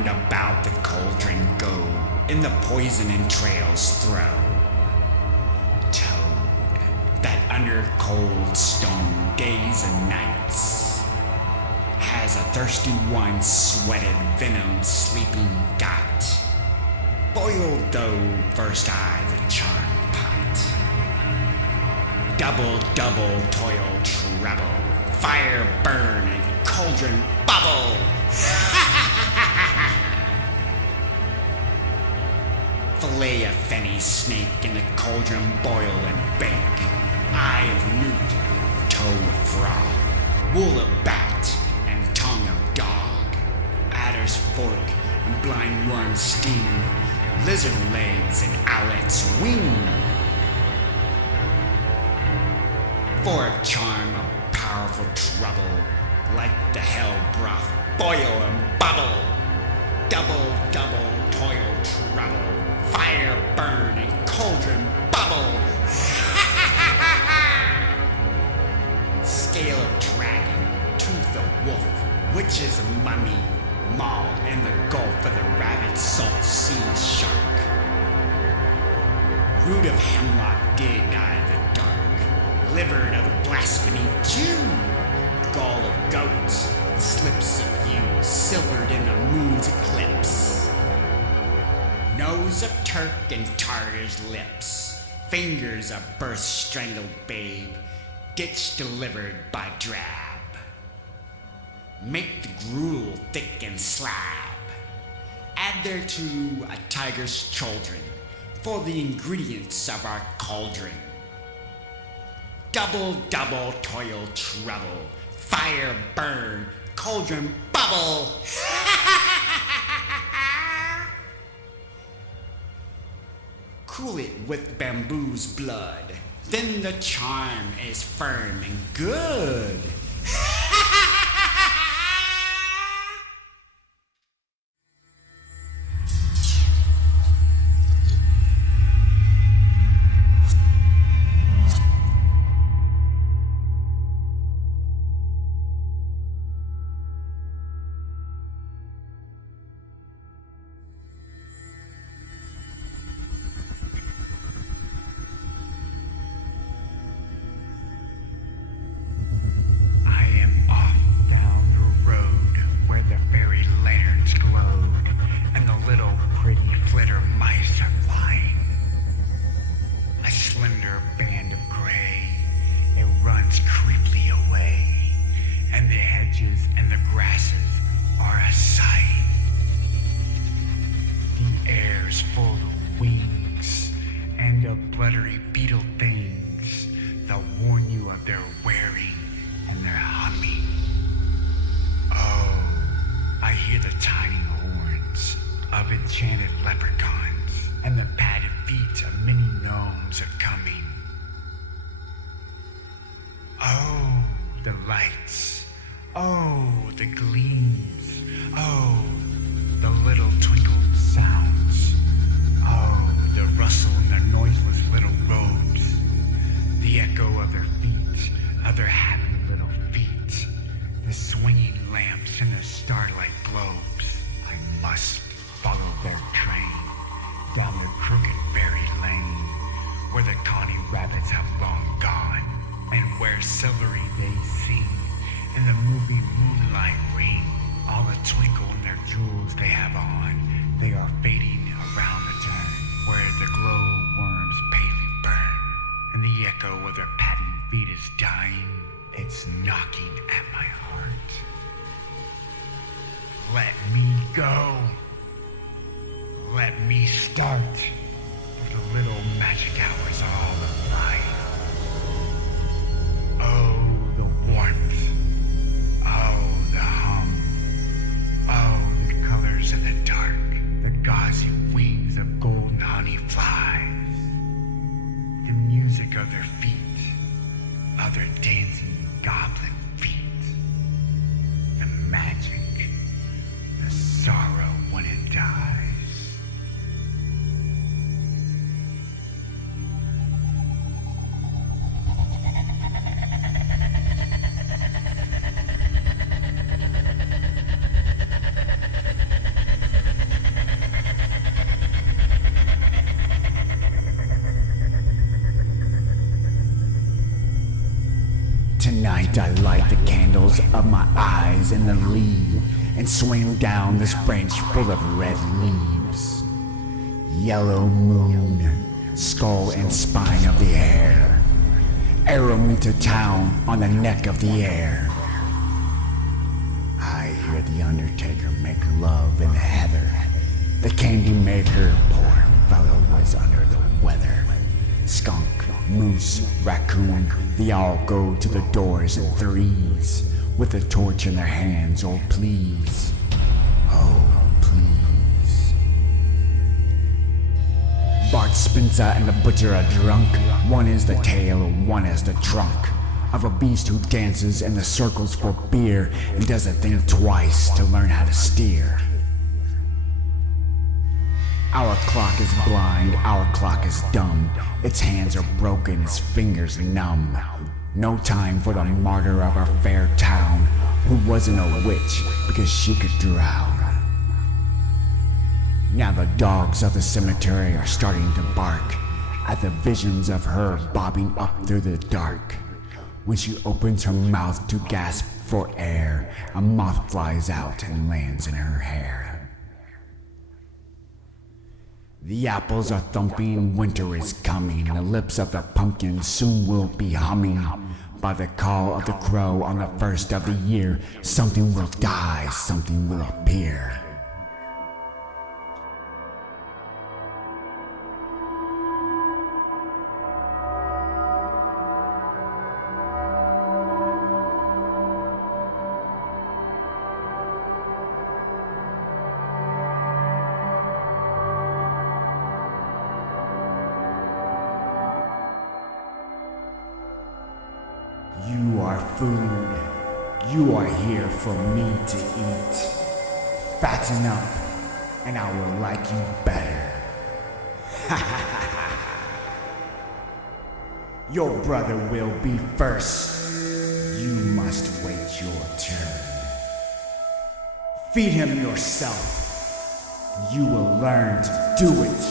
Round about the cauldron go, in the poison entrails throw. Toad, that under cold stone days and nights, has a thirsty one sweated venom sleeping got. Boiled though first I the charm pot. Double, double toil treble, fire burn and cauldron bubble. Fillet a fenny snake in the cauldron boil and bake. Eye of newt, toe of frog, wool of bat and tongue of dog. Adder's fork and blind worm's sting, lizard legs and owlet's wing. For a charm of powerful trouble, like the hell broth, boil and bubble. Double, double, toil, trouble, fire burn and cauldron bubble. Scale of dragon, tooth of wolf, witch's mummy, maul in the gulf of the rabid salt sea shark. Root of hemlock dig I the dark, livered of blasphemy Jew, gall of goat, slips of you, silvered in the moon's eclipse. Nose of Turk and Tartar's lips, fingers of birth strangled babe, ditch delivered by drab. Make the gruel thick and slab. Add thereto a tiger's children, for the ingredients of our cauldron. Double, double, toil, trouble, fire burn, cauldron bubble. Cool it with bamboo's blood, then the charm is firm and good. Tonight I light the candles of my eyes in the lead and swing down this branch full of red leaves. Yellow moon, skull and spine of the air. Arrow me to town on the neck of the air. I hear the undertaker make love in the heather. The candy maker, poor fellow, was under the weather. Skunk, moose, raccoon, they all go to the doors in threes, with a torch in their hands, oh please, oh please. Bart Spencer and the butcher are drunk. One is the tail, one is the trunk of a beast who dances in the circles for beer and doesn't think twice to learn how to steer. Our clock is blind, our clock is dumb. Its hands are broken, its fingers numb. No time for the martyr of our fair town, who wasn't a witch because she could drown. Now the dogs of the cemetery are starting to bark at the visions of her bobbing up through the dark. When she opens her mouth to gasp for air, a moth flies out and lands in her hair. The apples are thumping, winter is coming. The lips of the pumpkin soon will be humming. By the call of the crow on the first of the year, something will die, something will appear. You are food. You are here for me to eat. Fatten up, and I will like you better. Your brother will be first. You must wait your turn. Feed him yourself. You will learn to do it.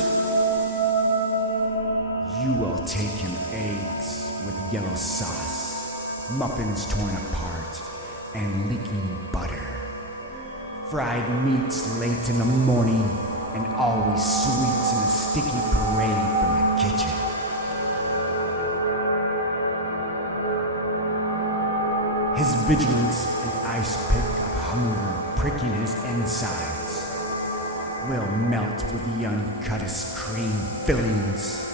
You will take him eggs with yellow sauce, muffins torn apart, and leaking butter. Fried meats late in the morning, and always sweets in a sticky parade from the kitchen. His vigilance an ice pick of hunger pricking his insides will melt with the uncuttest cream fillings.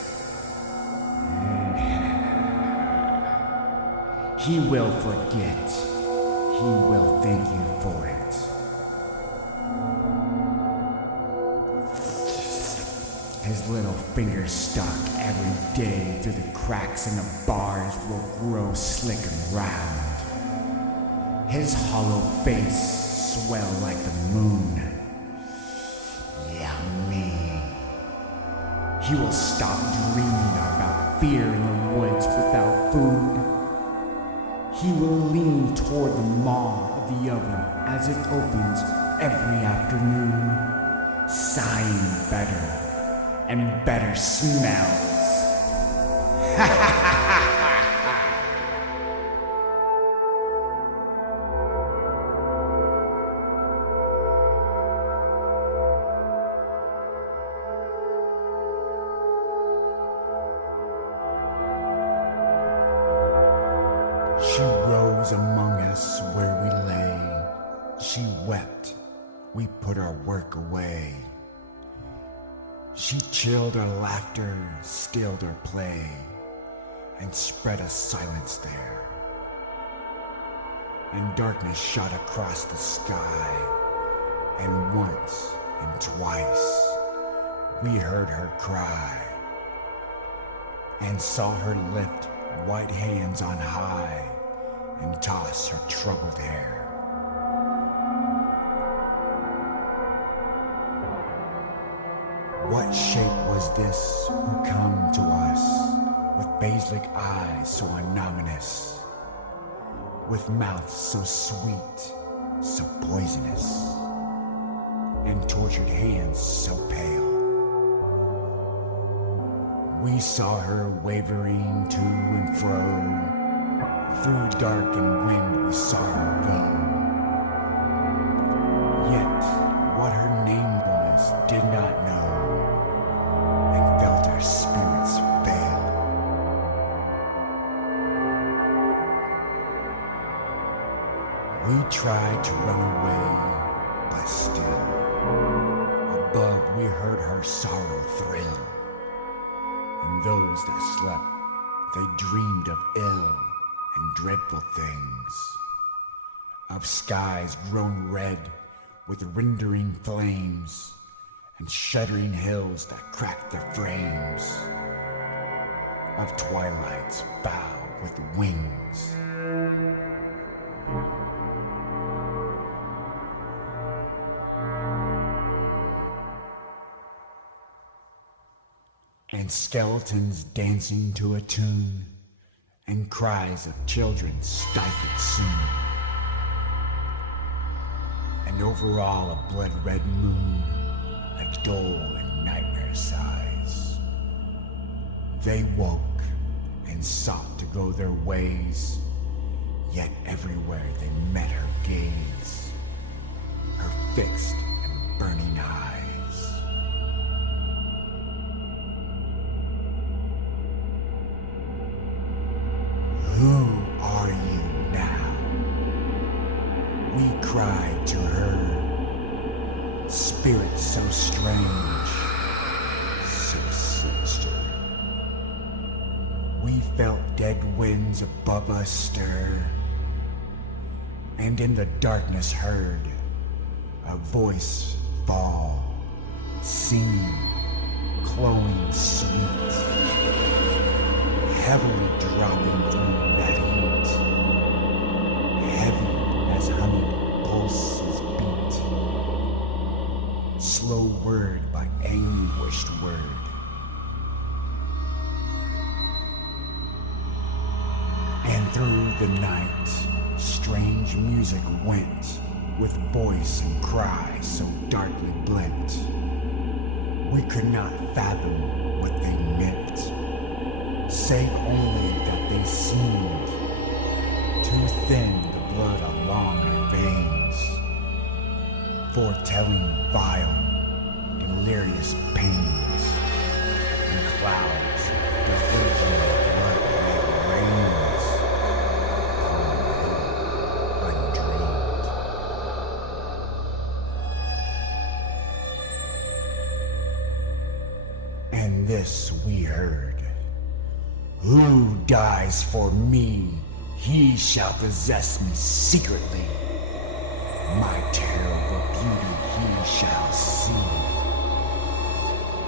He will forget. He will thank you for it. His little fingers stuck every day through the cracks in the bars will grow slick and round. His hollow face swell like the moon. Yummy. He will stop dreaming about fear in the woods without food. He will lean toward the maw of the oven as it opens every afternoon, sighing better and better smells. She rose among us where we lay. She wept. We put our work away. She chilled our laughter, stilled our play, and spread a silence there. And darkness shot across the sky, and once and twice we heard her cry, and saw her lift white hands on high and toss her troubled hair. What shape was this who come to us with basilic eyes so ominous, with mouth so sweet, so poisonous, and tortured hands so pale? We saw her wavering to and fro, Through dark and wind we saw her go. Yet what her name was did not know, and felt our spirits fail. We tried to run away, but still, above we heard her sorrow thrill. And those that slept, they dreamed of ill and dreadful things, of skies grown red with rending flames, and shuddering hills that cracked their frames, of twilights foul with wings. And skeletons dancing to a tune, and cries of children stifled soon. And over all a blood-red moon, a dull and nightmare sighs. They woke and sought to go their ways, yet everywhere they met her gaze, her fixed and burning eyes. Who are you now? We cried to her, spirit so strange, so sinister. We felt dead winds above us stir, and in the darkness heard a voice fall, singing, cloying sweet, heavily dropping through that heat, heavy as honeyed pulses beat, slow word by anguished word. And through the night, strange music went, with voice and cry so darkly blent. We could not fathom what they meant, save only that they seemed to thin the blood along our veins, foretelling vile, delirious pains, and clouds diverging blood red rains upon undreamed. And this we heard: who dies for me, he shall possess me secretly. My terrible beauty he shall see,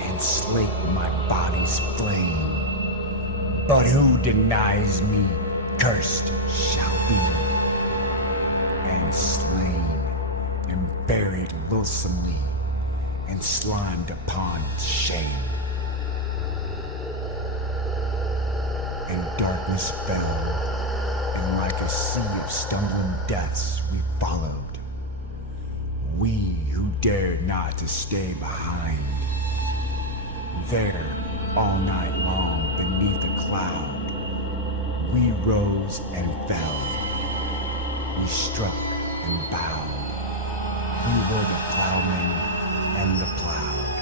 and slake my body's flame. But who denies me, cursed shall be, and slain, and buried loathsomely, and slimed upon its shame. And darkness fell, and like a sea of stumbling deaths we followed. We who dared not to stay behind. There, all night long, beneath a cloud, we rose and fell. We struck and bowed. We were the plowman and the plowed.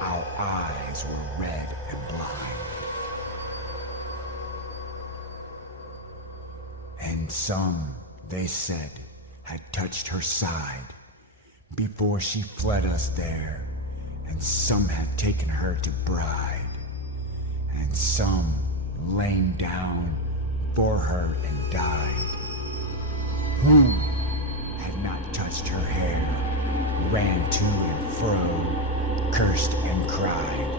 Our eyes were red and blind. And some, they said, had touched her side before she fled us there, and some had taken her to bride, and some lain down for her and died. Who had not touched her hair, ran to and fro, cursed and cried,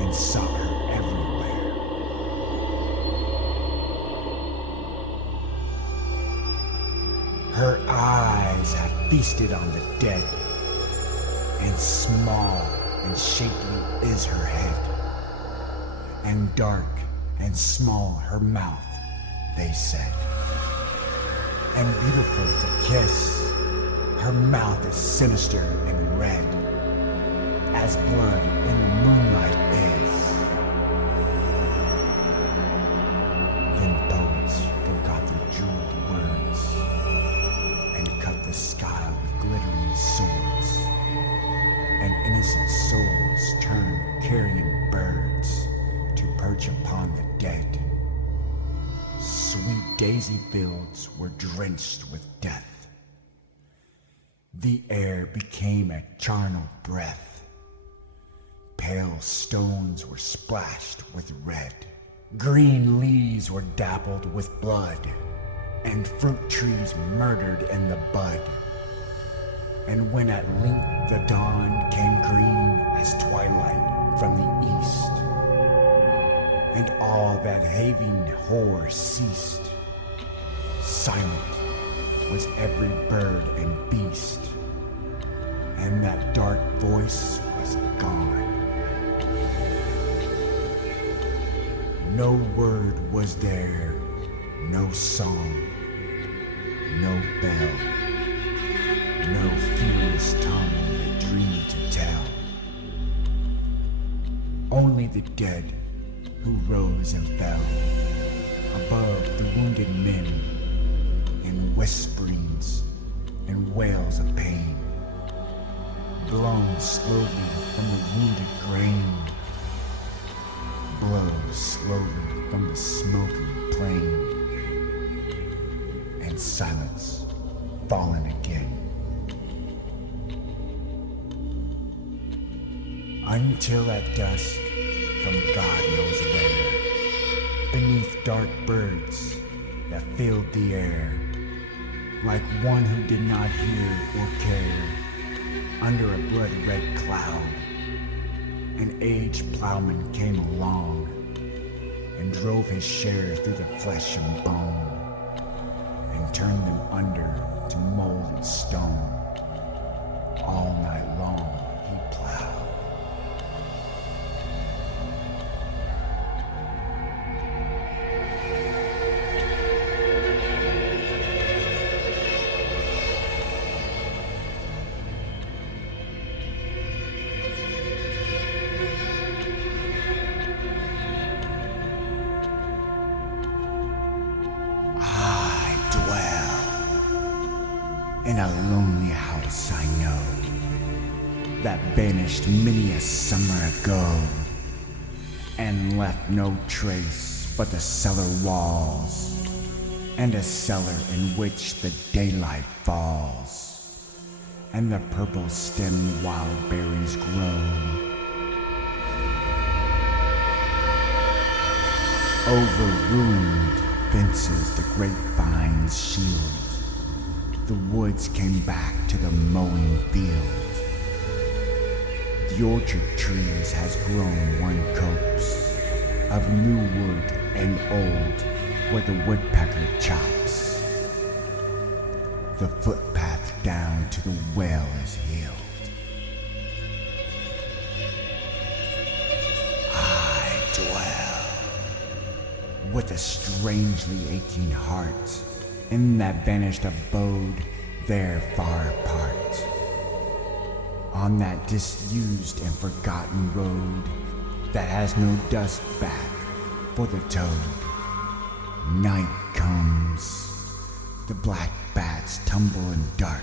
and sought her everywhere. Her eyes have feasted on the dead, and small and shapely is her head, and dark and small her mouth, they said, and beautiful to kiss. Her mouth is sinister and red, as blood in the moonlight is. Then poets daisy fields were drenched with death. The air became a charnel breath. Pale stones were splashed with red. Green leaves were dappled with blood, and fruit trees murdered in the bud. And when at length the dawn came green as twilight from the east, and all that having horror ceased, silent was every bird and beast, and that dark voice was gone. No word was there, no song, no bell, no furious tongue that dreamed to tell. Only the dead who rose and fell above the wounded men in whisperings and wails of pain, blown slowly from the wounded grain, blow slowly from the smoking plain, and silence fallen again. Until at dusk, from God knows where, beneath dark birds that filled the air, like one who did not hear or care, under a blood-red cloud, an aged plowman came along and drove his share through the flesh and bone, and turned them under to mold and stone. All night long he plowed. In a lonely house I know, that vanished many a summer ago, and left no trace but the cellar walls, and a cellar in which the daylight falls, and the purple stemmed wild berries grow. Over ruined fences the grapevines shield. The woods came back to the mowing field. The orchard trees has grown one copse of new wood and old where the woodpecker chops. The footpath down to the well is healed. I dwell with a strangely aching heart in that vanished abode there far apart, on that disused and forgotten road that has no dust bath for the toad. Night comes, the black bats tumble and dart.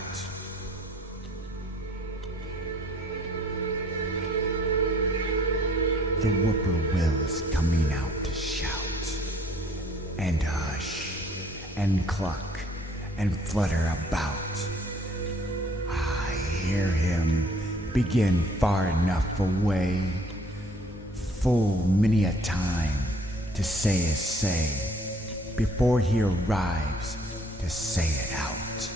The whippoorwill is coming out to shout, and hush, and cluck, and flutter about. I hear him begin far enough away, full many a time to say his say, before he arrives to say it out.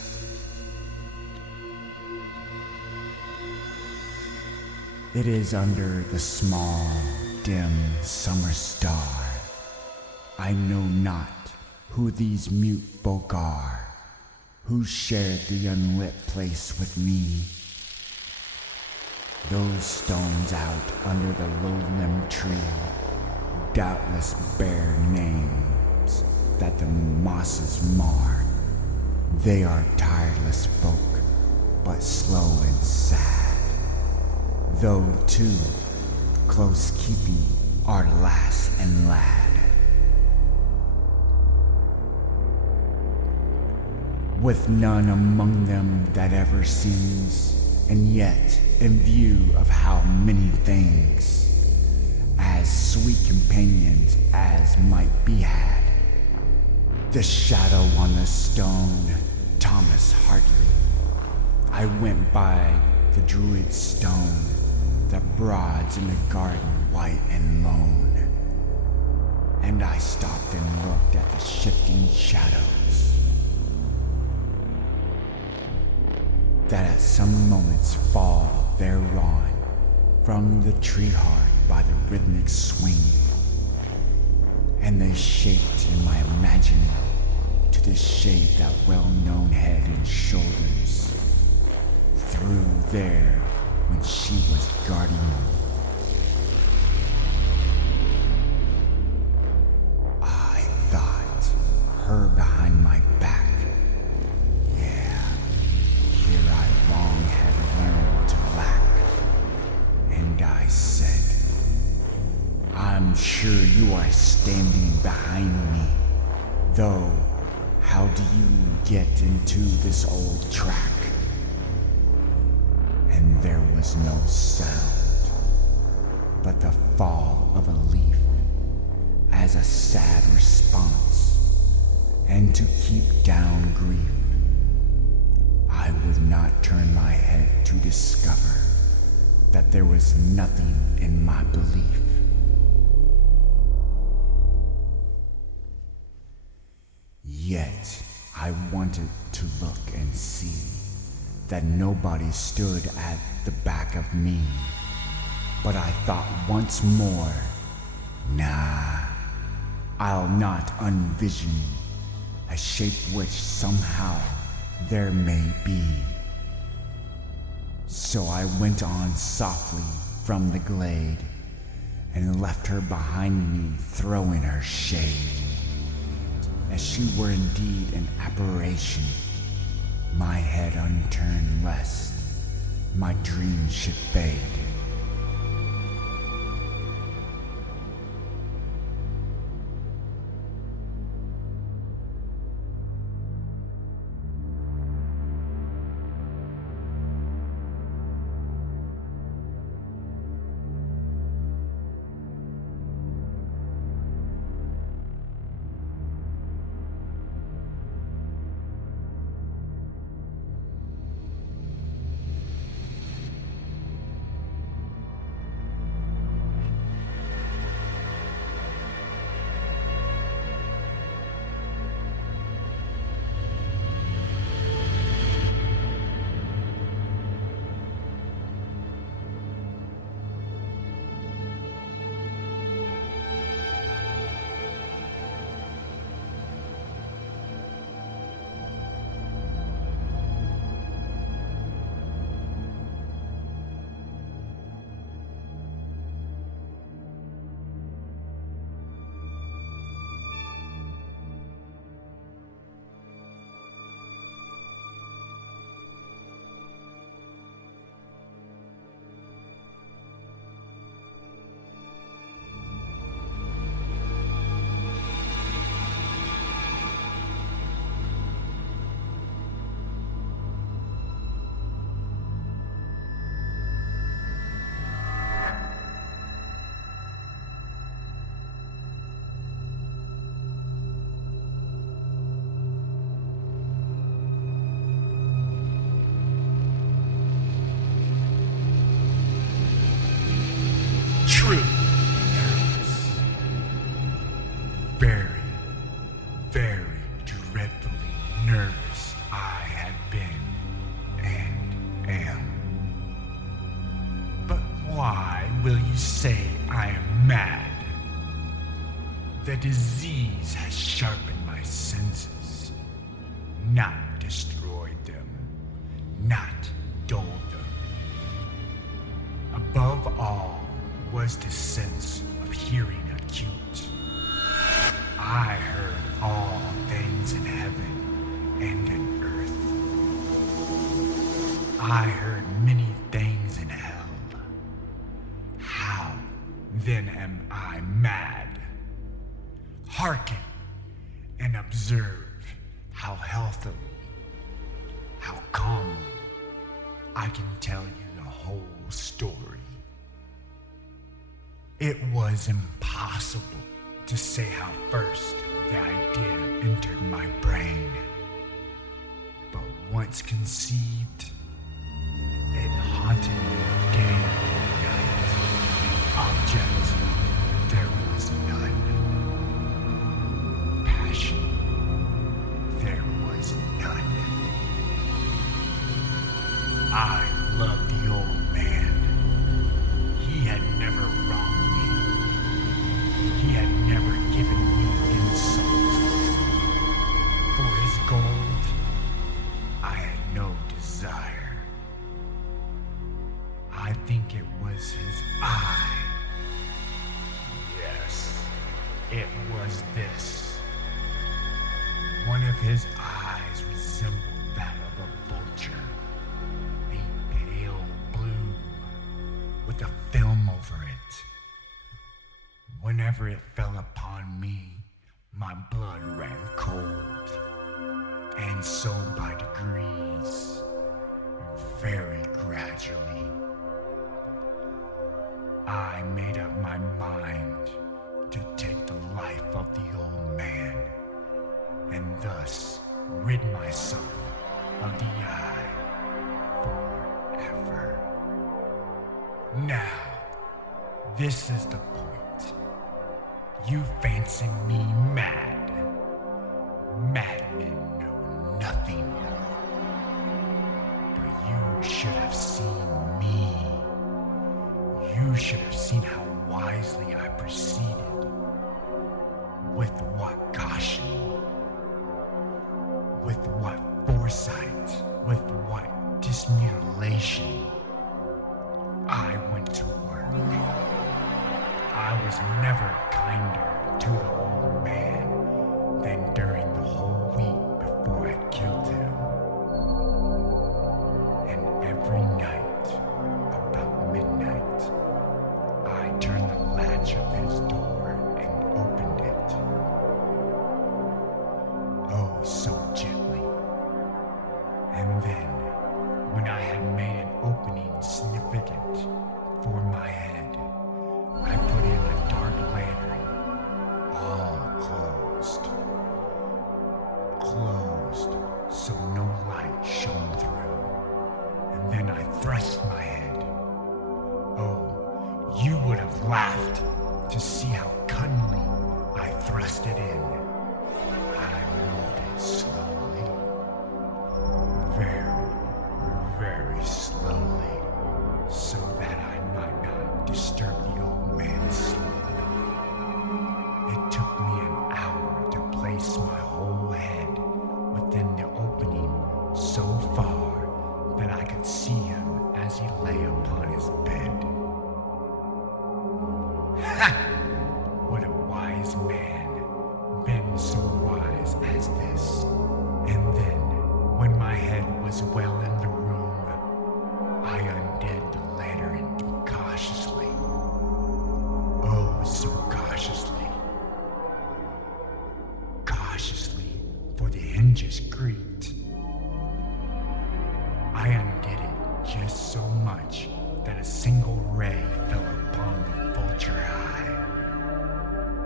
It is under the small, dim summer star. I know not who these mute folk are, who shared the unlit place with me. Those stones out under the low-limbed tree doubtless bear names that the mosses mar. They are tireless folk, but slow and sad, though too close keeping are lass and lad. With none among them that ever sees, and yet in view of how many things, as sweet companions as might be had, The shadow on the stone, Thomas Hartley. I went by the druid stone that broads in the garden white and lone. And I stopped and looked at the shifting shadows that at some moments fall thereon from the tree heart by the rhythmic swing. And they shaped in my imagining to the shape that well-known head and shoulders through there when she was guardian. I thought her behind my back. Yeah, here I long had learned to lack. And I said, I'm sure you are standing behind me, though how do you get into this old track? And there was no sound, but the fall of a leaf as a sad response, and to keep down grief, I would not turn my head to discover that there was nothing in my belief. Yet, I wanted to look and see that nobody stood at the back of me. But I thought once more, nah, I'll not unvision a shape which somehow there may be. So I went on softly from the glade and left her behind me, throwing her shade. As she were indeed an apparition, my head unturned lest my dream should fade. The disease has sharpened my senses, not destroyed them, not dulled them. Above all was the sense of hearing acute. I heard all things in heaven and in earth. I heard many things in hell. How then am I mad? Hearken and observe how healthily, how calmly I can tell you the whole story. It was impossible to say how first the idea entered my brain. But once conceived, it haunted me day and night. Object, there was none. Passion, there was none. I loved the old man. He had never wronged me. He had never given me insult. For his gold, I had no desire. I think it was his eye. Yes, it was this. One of his eyes resembled that of a vulture, a pale blue, with a film over it. Whenever it fell upon me, my blood ran cold, and so by degrees, very gradually, I made up my mind to take the life of the old man, and thus rid myself of the eye forever. Now, this is the point. You fancy me mad. Madmen know nothing. But you should have seen me. You should have seen how wisely I proceeded. With what caution. With what foresight. With what dismutilation. I went to work. I was never kinder to the old man than during the whole week before I killed him. And every night, about midnight, I turned the latch of his door and opened it. Oh, so gently. And then, when I had made an opening significant for my head, I put in a dark lantern, all closed. Closed, so no light shone through. And then I thrust my head. Oh, you would have laughed to see how cunningly I thrust it in. I moved it slowly. Very, very slowly, so that I might not disturb the old man's sleep. It took me an hour to place my whole head within the opening so far that I could see him as he lay upon his bed. Ha! Would a wise man been so wise as this? And then, when my head was well in the room, I undid the lantern cautiously. Oh, so cautiously. Cautiously, for the hinges creaked. I undid it just so much that a single ray fell upon the vulture eye.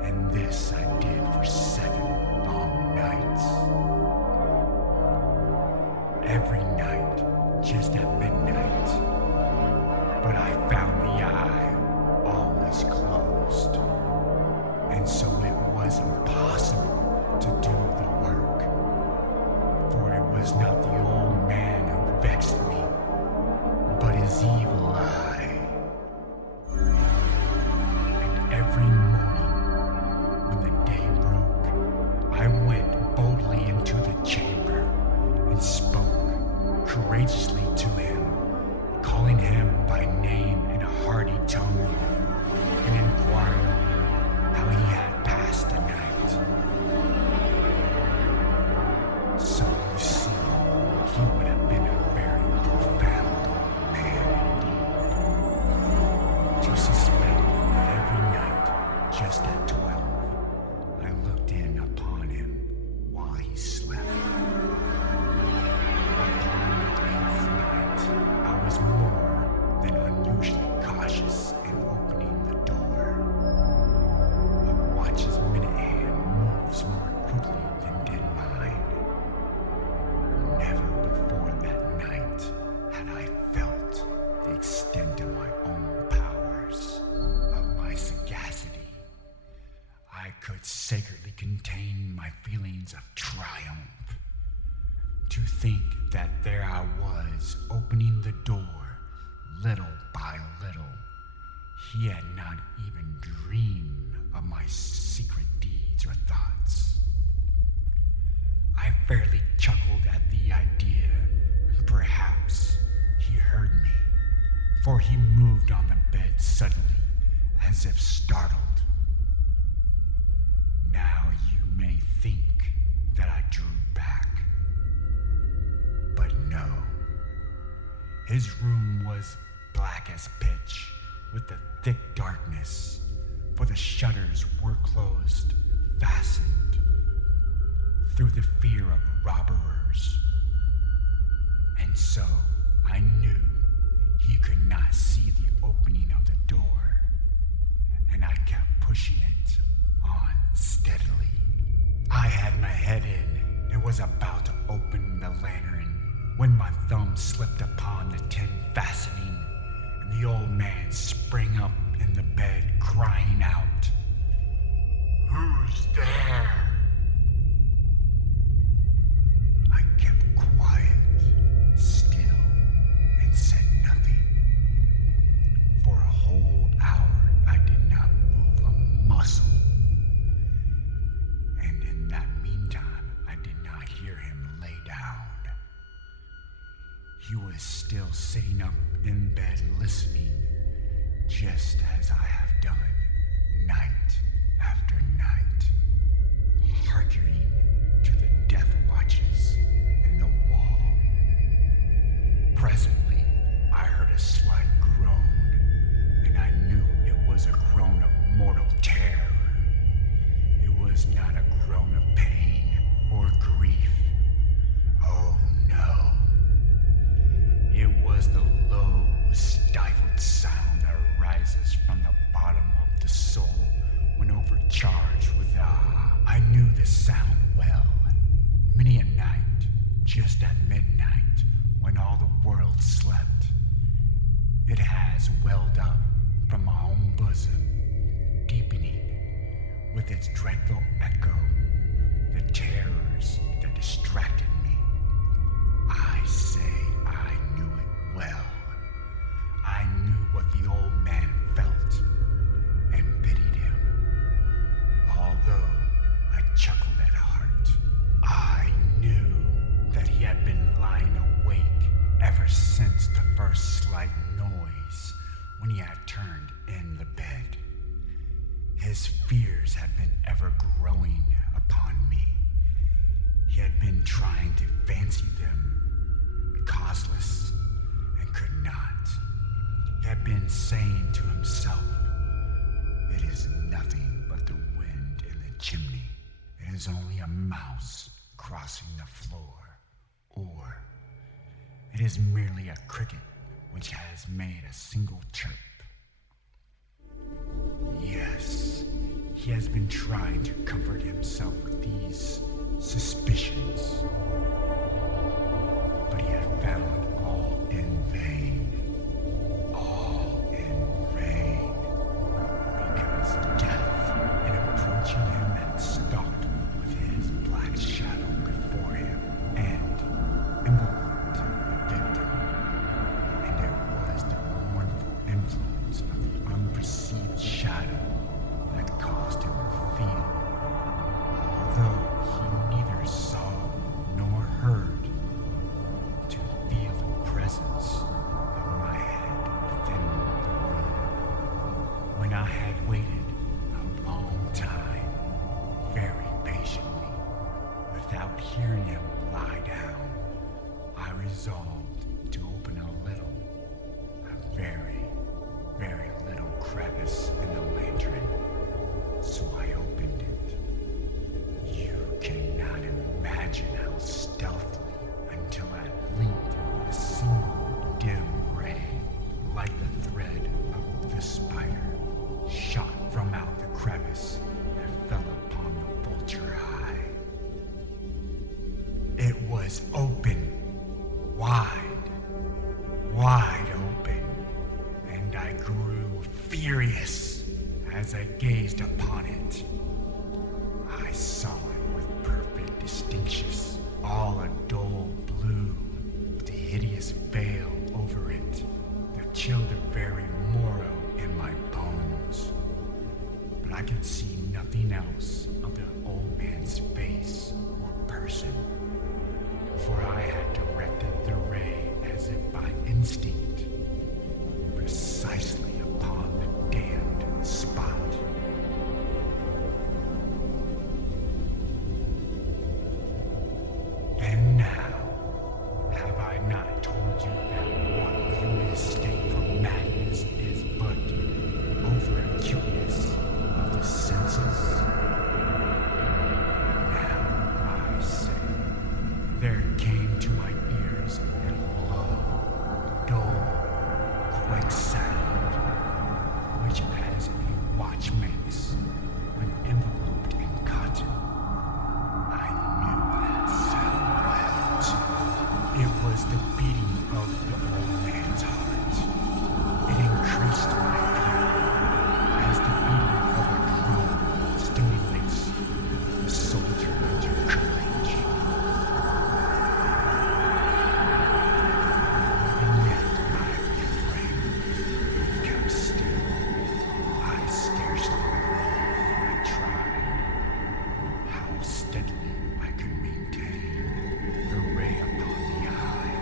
And this I did for 7 long nights. Every night, just at midnight. But I found the eye always closed. And so it was impossible to do the work. For it was not the old man who vexed me, but his evil eye. And every morning, when the day broke, I went boldly into the chamber and spoke courageously to him, calling him by name in a hearty tone, and inquiring how he had passed the night. So you see, he To think that there I was, opening the door, little by little. He had not even dreamed of my secret deeds or thoughts. I fairly chuckled at the idea. Perhaps he heard me, for he moved on the bed suddenly, as if startled. Now you may think that I drew back, but no. His room was black as pitch, with the thick darkness, for the shutters were closed, fastened, through the fear of robberers. And so I knew he could not see the opening of the door, and I kept pushing it on steadily. I had my head in and was about to open the lantern when my thumb slipped upon the tin fastening, and the old man sprang up in the bed, crying out, "Who's there?" I kept quiet, still, and said nothing. For a whole hour I did not move a muscle. And in that meantime I did not hear him lay down. He was still sitting up in bed listening, just as I have done, night after night, hearkening to the death watches in the wall. Presently, I heard a slight groan, and I knew it was a groan of mortal terror. It was not a groan of pain or grief. Oh no. It was the low, stifled sound that arises from the bottom of the soul when overcharged with awe. I knew the sound well. Many a night, just at midnight, when all the world slept, it has welled up from my own bosom, deepening with its dreadful echo the terrors that distracted me. I say I knew it well. I knew what the old man felt and pitied him. Although I chuckled at heart, I knew that he had been lying awake ever since the first slight noise when he had turned in the bed. His fears had been ever growing upon me. He had been trying to fancy them causeless and could not. He had been saying to himself, "It is nothing but the wind in the chimney. It is only a mouse crossing the floor. Or it is merely a cricket which has made a single chirp." Yes, he has been trying to comfort himself with these suspicions, but he had found all in vain. All in vain. Because death, in approaching him, had stalked with his black shadow before him and enveloped the victim. And it was the mournful influence of the unperceived shadow that caused him to feel, although he neither saw nor heard, to feel the presence of my head within the room. When I had waited a long time, very patiently, without hearing him lie down, I resolved to open a little, a very, very little crevice in the lantern. So I opened it. You cannot imagine how stealthily, until at length a single dim ray, like the thread of the spider, shot from out the crevice and fell upon the vulture eye. It was open, wide, wide open, and I grew furious as I gazed upon it. I saw it with perfect distinction, all a dull person, for I had directed the ray as if by instinct, precisely upon the damned spot. And now, have I not told you that what you mistake for madness is but over-acuteness of the senses? Now I say, there came to my ears a low, dull, quick sound, which as a watch makes when enveloped in cotton. I knew that sound well. It was the beating of the old man's heart. It increased my fear, as the beating of a drum stimulates the soldier into courage. And yet I refrained, kept still. I scarcely believed I tried. How steadily I could maintain the ray upon the eye.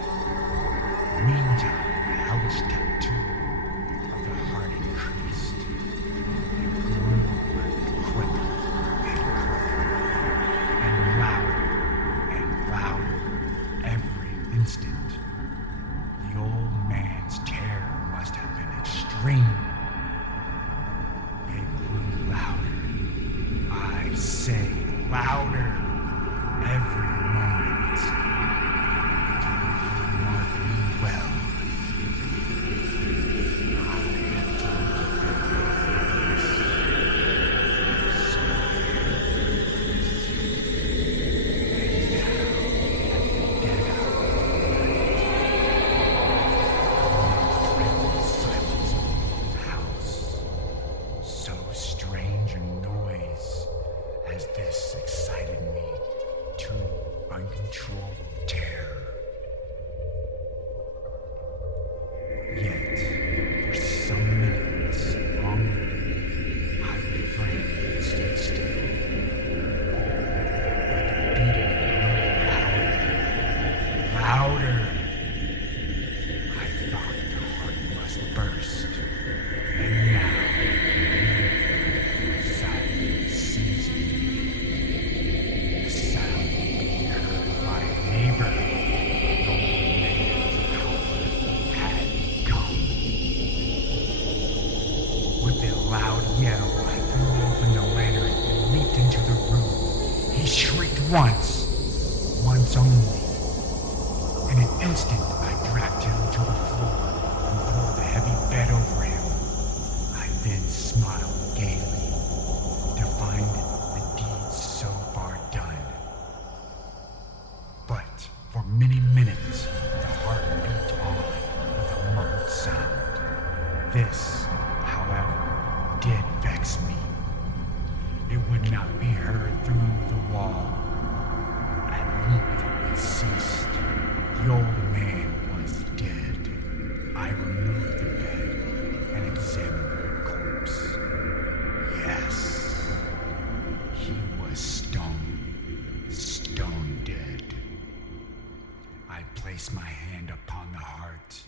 Meantime, the hellish tattoo of the heart increased. It grew quicker and quicker, and louder every instant. The old man's terror must have been extreme. It grew louder. I say louder every moment. Mark me well. I have silence of the house. So strange a noise as this excited me to uncontrollable terror. Yet, for some minutes longer, I refrained and stood still. But the beating grew louder. I thought the heart must burst. And now, silence seized me. The sound being heard by a neighbor. The old man's hour had come. With a loud yell, I threw open the lantern and leaped into the room. He shrieked once only. In an instant, I dragged him to the floor and pulled the heavy bed over him. I then smiled gaily to find the deed so far done. But for many minutes, the heart beat on with a muffled sound. This, however, did vex me. It would not be heard through the wall. At length it ceased. The old man was dead. I removed the bed and examined the corpse. Yes, he was stone dead. I placed my hand upon the heart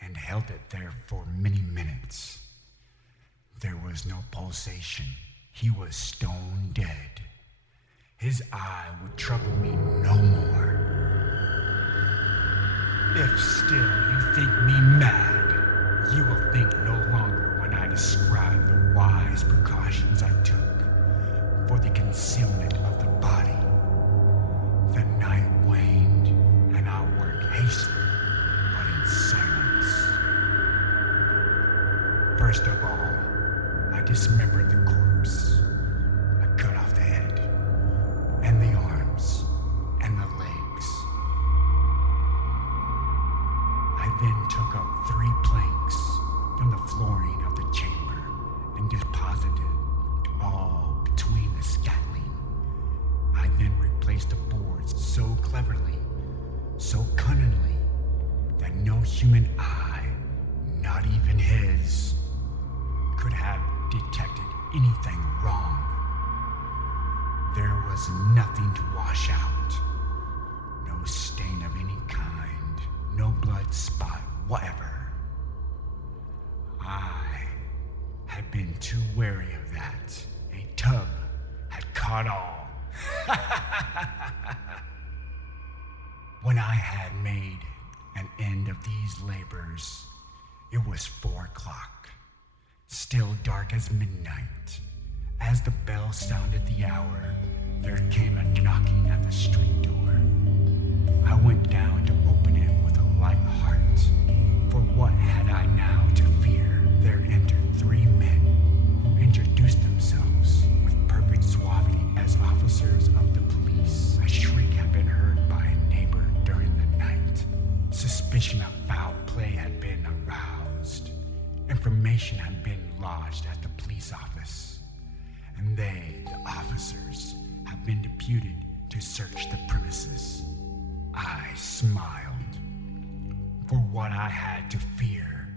and held it there for many minutes. There was no pulsation. He was stone dead. His eye would trouble me no more. If still you think me mad, you will think no longer when I describe the wise precautions I took for the concealment of the body. The night waned, and I worked hastily, but in silence. First of all, I dismembered the corpse. I cut off the head, and the arms, and the legs. I then took up 3 planks from the flooring of the chamber and deposited all between the scantling. I then replaced the boards so cleverly, so cunningly, that no human eye, not even his, could have detected anything wrong. There was nothing to wash out. words, a tub had caught all. When I had made an end of these labors, it was 4 o'clock, still dark as midnight. As the bell sounded the hour, there came a knocking at the street door. I went down to open it with a light heart, for what had I now to fear? There entered 3 men who introduced themselves with perfect suavity as officers of the police. A shriek had been heard by a neighbor during the night. Suspicion of foul play had been aroused. Information had been lodged at the police office, and they, the officers, have been deputed to search the premises. I smiled. For what I had to fear,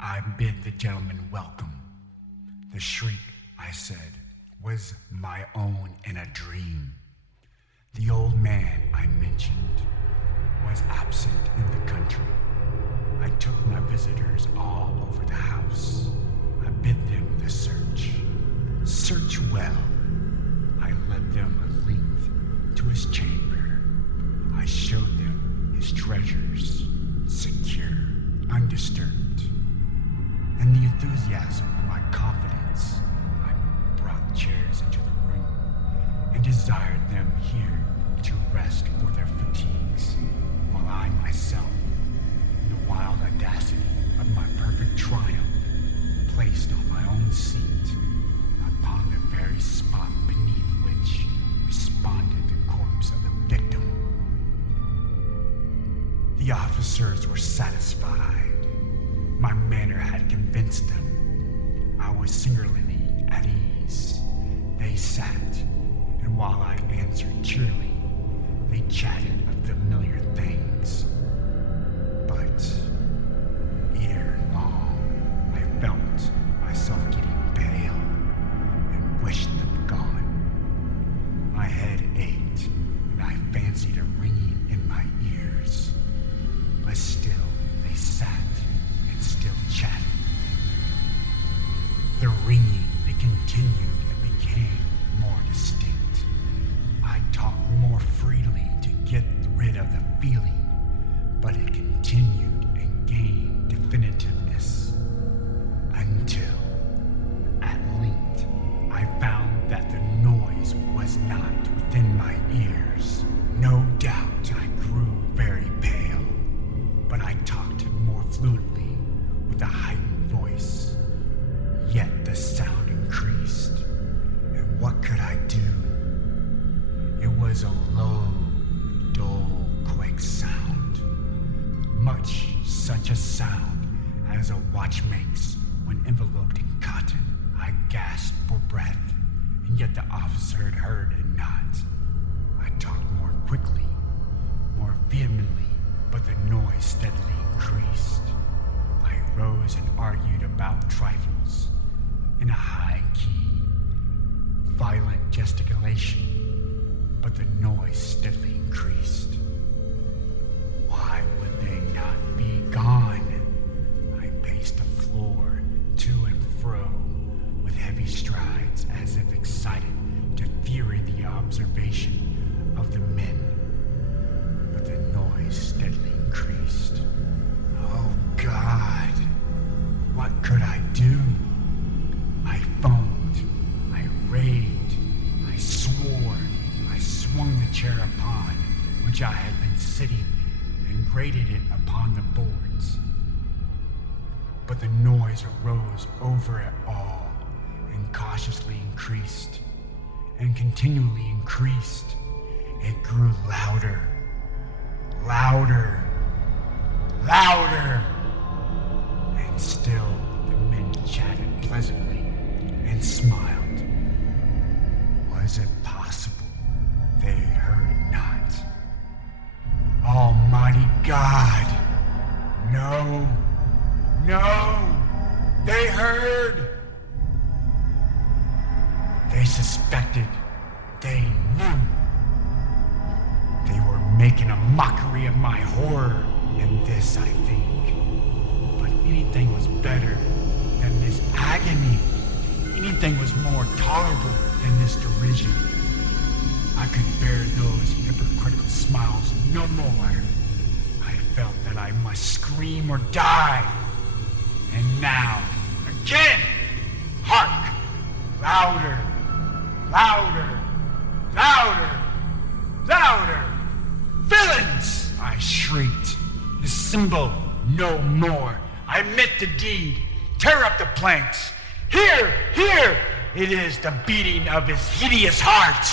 I bid the gentleman welcome. The shriek, I said, was my own in a dream. The old man I mentioned was absent in the country. I took my visitors all over the house. I bid them the search. Search well. I led them a length to his chamber. I showed them his treasures, secure, undisturbed. In the enthusiasm of my confidence, I brought chairs into the room and desired them here to rest for their fatigues, while I myself, in the wild audacity of my perfect triumph, placed on my own seat upon the very spot beneath which responded the corpse of the victim. The officers were satisfied. My manner had convinced them. I was singularly at ease. They sat, and while I answered cheerily, they chatted of familiar things. But ere long, I felt myself getting pale and wished them gone. My head ached, and I fancied a ringing in my ears. But still they sat and still chatted. The ringing, it continued and became more distinct. I talked more freely to get rid of the feeling, but it continued and gained definitiveness until, at length, I found that the noise was not within my ears. No doubt I grew very pale, but I talked more fluently with a heightened voice. Yet the sound increased, and what could I do? It was a low, dull quake sound, much such a sound as a watch makes when enveloped in cotton. I gasped for breath, and yet the officer had heard it not. I talked more quickly, more vehemently, but the noise steadily increased. I rose and argued about trifles in a high key, violent gesticulation, but the noise steadily increased. Why would they not be gone? I paced the floor to and fro with heavy strides, as if excited to fury the observation of the men. But the noise steadily increased. Oh God, what could I do? I foamed, I raved, I swore, I swung the chair upon which I had been sitting and grated it upon the boards. But the noise arose over it all and cautiously increased and continually increased. It grew louder, louder, louder, and still the men chatted pleasantly and smiled. Was it possible they heard it not? Almighty God! No! No! They heard! They suspected. They knew. They were making a mockery of my horror, and this, I think. But anything was better than this agony. Anything was more tolerable than this derision. I could bear those hypocritical smiles no more. I felt that I must scream or die. And now, again, hark! Louder, louder, louder, louder! Villains! I shrieked. Dissemble no more. I admit the deed. Tear up the planks. Here, here! It is the beating of his hideous heart.